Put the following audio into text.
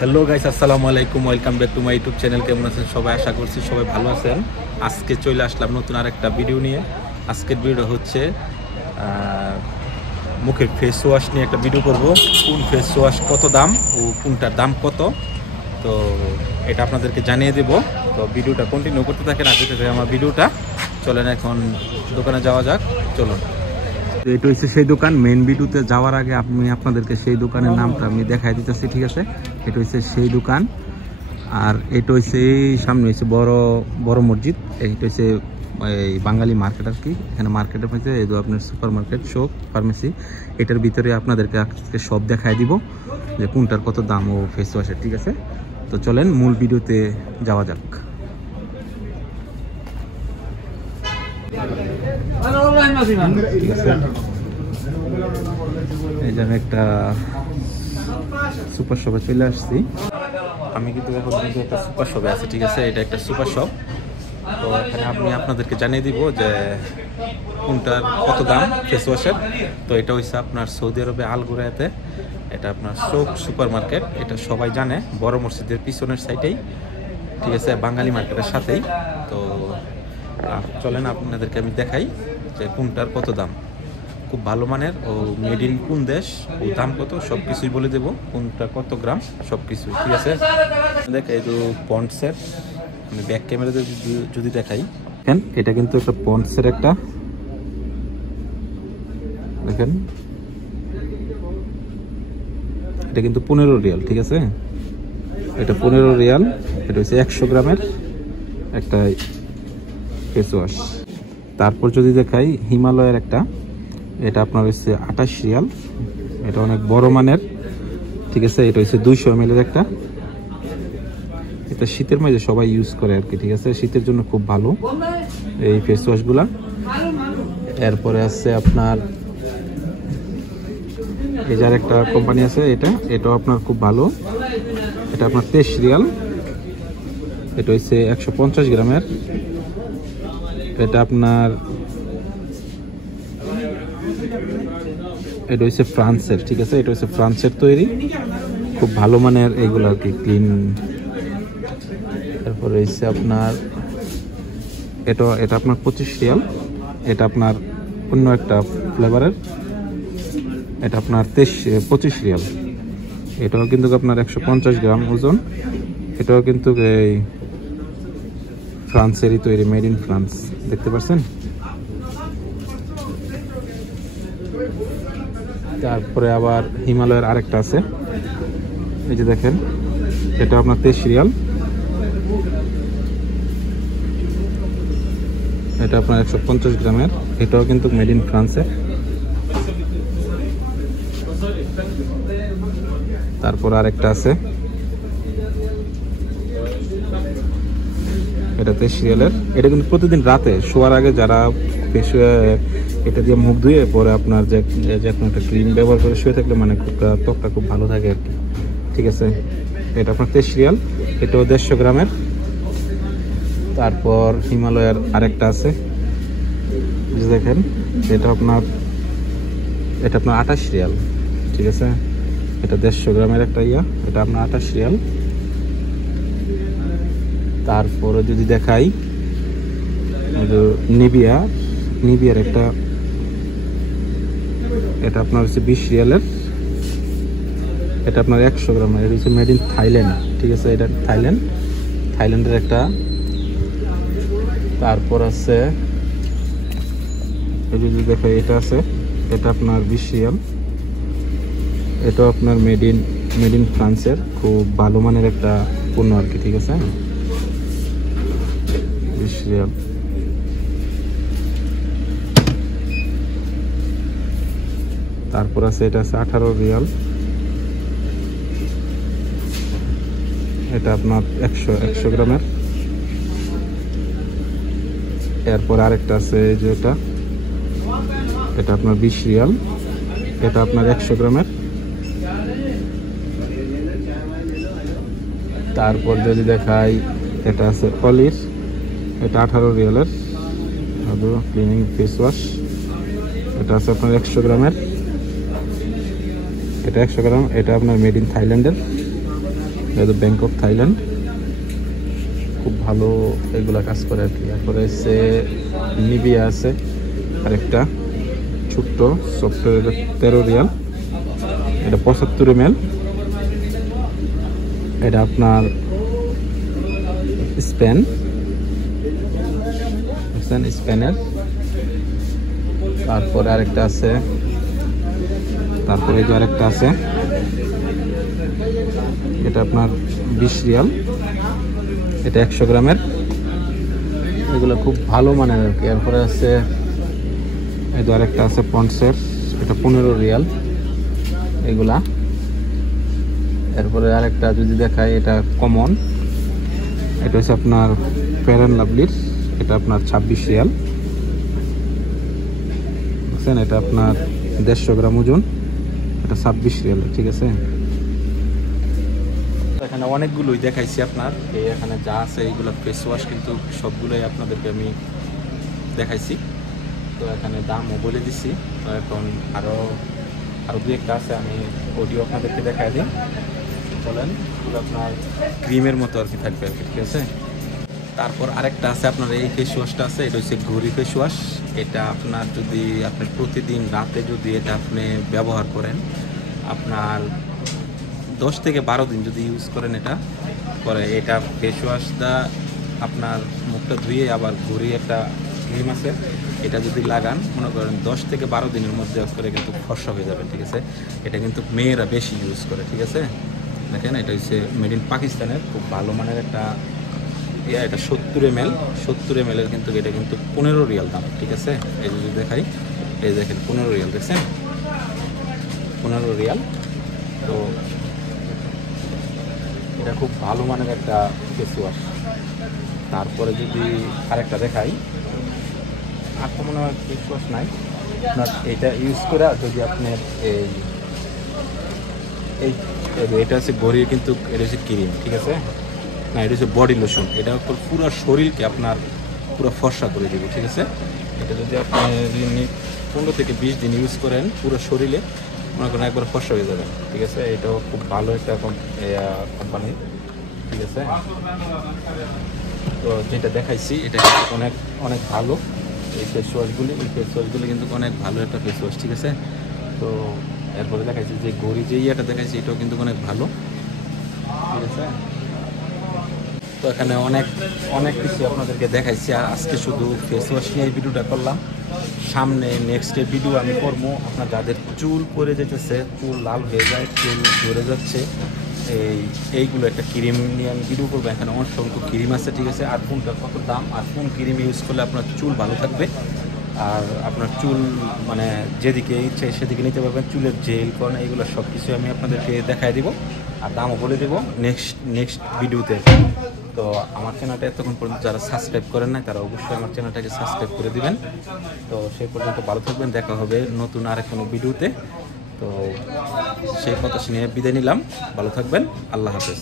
Hello guys, আসসালামু আলাইকুম। Welcome back to my YouTube channel. কেমন আছেন সবাই? আশা করছি সবাই ভালো আছেন। আজকে চলে আসলাম নতুন আরেকটা ভিডিও নিয়ে। আজকের ভিডিও হচ্ছে মুখের ফেস ওয়াশ নিয়ে একটা ভিডিও করব। কোন ফেস ওয়াশ কত দাম ও কোনটার দাম কত, তো এটা আপনাদেরকে জানিয়ে দেব। তো ভিডিওটা কন্টিনিউ করতে থাকেন আর যেতে থাকে আমার ভিডিওটা। চলেন এখন দোকানে যাওয়া যাক, চলুন। এটা হচ্ছে সেই দোকান। মেইন ভিডিওতে যাওয়ার আগে আমি আপনাদেরকে সেই দোকানের নামটা আমি দেখাই দিতেছি, ঠিক আছে? এটা হচ্ছে সেই দোকান। আর এটা হচ্ছে এই সামনে হচ্ছে বড় বড় মসজিদ। এইটা হচ্ছে এই বাঙালি মার্কেট আর কি। এখানে মার্কেটের মধ্যে এই যে আপনার সুপার মার্কেট, শপ, ফার্মেসি, এটার ভিতরে আপনাদেরকে আজকে সব দেখাই দিব যে কোনটার কত দাম ও ফেস ওয়াশের, ঠিক আছে? তো চলেন মূল ভিডিওতে যাওয়া যাক। ঠিক আছে, এই যে আমি একটা সুপার শপে চলে আসছি। আমি কিন্তু এখন কিন্তু একটা সুপার শপে আছি, ঠিক আছে? এটা একটা সুপার শপ। তো এখানে আমি আপনাদেরকে জানিয়ে দিব যে কোনটার কত দাম ফেস ওয়াশের। তো এটা হচ্ছে আপনার সৌদি আরবে আল গুরায়াতে। এটা আপনার শোক সুপার মার্কেট, এটা সবাই জানে, বড় মসজিদের পিছনের সাইডেই, ঠিক আছে? বাঙালি মার্কেটের সাথেই। তো চলেন আপনাদেরকে আমি দেখাই যে কোনটার কত দাম। খুব ভালো মানের ও মেড ইন কোন দেশ ও দাম কত সব কিছুই বলে দেবো, কোনটা কত গ্রাম সব কিছুই, ঠিক আছে? দেখ এই তো পন্ডসের, আমি ব্যাক ক্যামেরাতে যদি দেখাই, দেখেন এটা কিন্তু একটা পন্ডসের একটা, দেখেন এটা কিন্তু 15 রিয়াল, ঠিক আছে? এটা 15 রিয়াল। এটা হচ্ছে 100 গ্রামের একটা ফেস ওয়াশ। তারপর যদি দেখাই হিমালয়ের একটা, এটা আপনার হচ্ছে 28 রিয়াল। এটা অনেক বড় মানের, ঠিক আছে? এটা হচ্ছে 200 ml এর একটা। এটা শীতের মধ্যে সবাই ইউজ করে আর কি, ঠিক আছে? শীতের জন্য খুব ভালো এই ফেস ওয়াশগুলা। এরপরে আছে আপনার এই যার একটা কোম্পানি আছে, এটাও আপনার খুব ভালো। এটা আপনার 23 রিয়াল। এটা হচ্ছে 150 গ্রামের। এটা আপনার, এটা হচ্ছে ফ্রান্সের, ঠিক আছে? এটা হচ্ছে ফ্রান্সের তৈরি, খুব ভালো মানের এইগুলো আর কি, ক্লিন। তারপরে হচ্ছে আপনার এটা আপনার 25 রিয়াল। এটা আপনার অন্য একটা ফ্লেভারের, এটা আপনার 25 রিয়াল। এটাও কিন্তু আপনার 150 গ্রাম ওজন। এটাও কিন্তু এই ফ্রান্সেরই তৈরি, মেড ইন ফ্রান্স, দেখতে পাচ্ছেন? তারপরে আবার হিমালয়ের আরেকটা আছে, এই যে দেখেন, এটা আপনার 23 রিয়াল। এটা আপনার 150 গ্রামের। এটাও কিন্তু মেড ইন ফ্রান্সের। তারপর আরেকটা আছে, এটা 23 রিয়ালের। এটা কিন্তু প্রতিদিন রাতে শোয়ার আগে যারা এটা দিয়ে মুখ ধুয়ে পরে আপনার যে কোনো একটা ক্রিম ব্যবহার করে শুয়ে থাকলে মানে ত্বকটা খুব ভালো থাকে আর কি, ঠিক আছে? এটা আপনার 23 রিয়াল। এটাও 150 গ্রামের। তারপর হিমালয়ের আরেকটা আছে, যে দেখেন, এটা আপনার 28 রিয়াল, ঠিক আছে? এটা 150 গ্রামের একটা এটা আপনার 28 রিয়াল। তারপরে যদি দেখাই নিভিয়ার একটা, এটা আপনার হচ্ছে 20 রিয়ালের। এটা আপনার 100 গ্রামের। এটা হচ্ছে মেড ইন থাইল্যান্ড, ঠিক আছে? এটা থাইল্যান্ডের একটা। তারপর আছে যদি দেখাই, এটা আছে, এটা আপনার 20 রিয়াল। এটা আপনার মেড ইন ফ্রান্সের, খুব ভালো মানের একটা পণ্য আর কি, ঠিক আছে? 20 রিয়াল। তারপর আছে, এটা আছে 18 রিয়াল। এটা আপনার 100 গ্রামের। এরপর আরেকটা আছে, যে এটা আপনার 20 রিয়াল। এটা আপনার 100 গ্রামের। তারপর যদি দেখাই, এটা আছে অলির, এটা 18 রিয়ালের ক্লিনিং ফেস ওয়াশ। এটা আছে আপনার 100 গ্রামের। এটা 100 গ্রাম। এটা আপনার মেড ইন থাইল্যান্ডের। এটা ব্যাংক অফ থাইল্যান্ড, খুব ভালো এগুলা কাজ করে আর কি। তারপরে সে নিভিয়া আছে আরেকটা ছোট্ট সফটওয়্যার 13 রিয়াল, এটা 75 ml। এটা আপনার স্প্যানের। তারপরে আরেকটা আছে, তারপরে আরেকটা আছে, এটা আপনার 20 রিয়াল, এটা 100 গ্রামের। এগুলো খুব ভালো মানের আর কি। এরপরে আছে এই আরেকটা আছে পন্সের, এটা 15 রিয়াল এগুলা। এরপরে আরেকটা যদি দেখাই, এটা কমন, এটা হচ্ছে আপনার ফেয়ার অ্যান্ড লাভলির, এটা আপনার 26 রিয়াল। বুঝছেন, এটা আপনার 150 গ্রাম ওজন, এটা 26 রিয়াল, ঠিক আছে। এখানে অনেকগুলোই দেখাইছি আপনার, এই এখানে যা আছে এইগুলো ফেস ওয়াশ কিন্তু সবগুলোই আপনাদেরকে আমি দেখাইছি। তো এখানে দামও বলে দিছি। তো এখন আরও দু একটা আছে, আমি অডিও আপনাদেরকে দেখাই দিই। বলেন, আপনার ক্রিমের মতো আর কি থাকবে আর কি, ঠিক আছে। তারপর আরেকটা আছে আপনার এই ফেস ওয়াশটা আছে, এটা হচ্ছে ঘড়ি ফেস ওয়াশ। এটা আপনার যদি আপনি প্রতিদিন রাতে যদি এটা আপনি ব্যবহার করেন, আপনার 10 থেকে 12 দিন যদি ইউজ করেন এটা পরে, এটা ফেস ওয়াশটা আপনার মুখটা ধুয়ে আবার ঘড়ি একটা ক্রিম আছে, এটা যদি লাগান মনে করেন 10 থেকে 12 দিনের মধ্যে করে কিন্তু ফর্সা হয়ে যাবে, ঠিক আছে। এটা কিন্তু মেয়েরা বেশি ইউজ করে, ঠিক আছে। দেখেন, এটা হচ্ছে মেড ইন পাকিস্তানের, খুব ভালো মানের একটা এটা 70 ml এর, কিন্তু এটা কিন্তু 15 রিয়াল দাম, ঠিক আছে। এই যদি দেখাই, এই দেখেন 15 রিয়াল, দেখছেন 15 রিয়াল। তো এটা খুব ভালো মানের একটা ফেস ওয়াশ। তারপরে যদি আরেকটা দেখাই, আর তো মনে হয় ফেস ওয়াশ নাই আপনার। এটা ইউজ করে যদি আপনার এটা হচ্ছে ঘড়ির, কিন্তু এটা হচ্ছে ক্রিম, ঠিক আছে না, এটা হচ্ছে বডি লোশন। এটা পুরো শরীরকে আপনার পুরো ফর্সা করে দেবে, ঠিক আছে। এটা যদি আপনি 15 থেকে 20 দিন ইউজ করেন পুরো শরীরে, মনে করেন একবার ফর্সা হয়ে যাবে, ঠিক আছে। এটাও খুব ভালো একটা কোম্পানি, ঠিক আছে। তো যেটা দেখাইছি এটা অনেক অনেক ভালো। এই ফেস ওয়াশগুলি কিন্তু অনেক ভালো একটা ফেস ওয়াশ, ঠিক আছে। তো এরপরে দেখাইছি যে ঘড়ি যে ইয়েটা দেখাইছি, এটাও কিন্তু অনেক ভালো, ঠিক আছে। তো এখানে অনেক কিছু আপনাদেরকে দেখাইছি, আর আজকে শুধু ফেস ওয়াশ নিয়ে এই ভিডিওটা করলাম। সামনে নেক্সট ভিডিও আমি করবো আপনার যাদের চুল পড়ে যেতেছে, চুল লাল হয়ে যায়, চুল ধরে যাচ্ছে, এইগুলো একটা ক্রিম নিয়ে আমি ভিডিও করবো। এখানে অসংখ্য ক্রিম আছে, ঠিক আছে। আর কোনটার কত দাম, আর কোন ক্রিম ইউজ করলে আপনার চুল ভালো থাকবে, আর আপনার চুল মানে যেদিকে ইচ্ছে সেদিকে নিতে পারবেন, চুলের জেল কর্ন, এইগুলো সব কিছু আমি আপনাদেরকে দেখাই দিব, আর দামও বলে দেবো নেক্সট ভিডিওতে। তো আমার চ্যানেলটা এতক্ষণ পর্যন্ত যারা সাবস্ক্রাইব করেন না, তারা অবশ্যই আমার চ্যানেলটাকে সাবস্ক্রাইব করে দিবেন। তো সেই পর্যন্ত ভালো থাকবেন, দেখা হবে নতুন আরেক কোনো ভিডিওতে। তো সেই কথা শুনে বিদায় নিলাম, ভালো থাকবেন, আল্লাহ হাফেজ।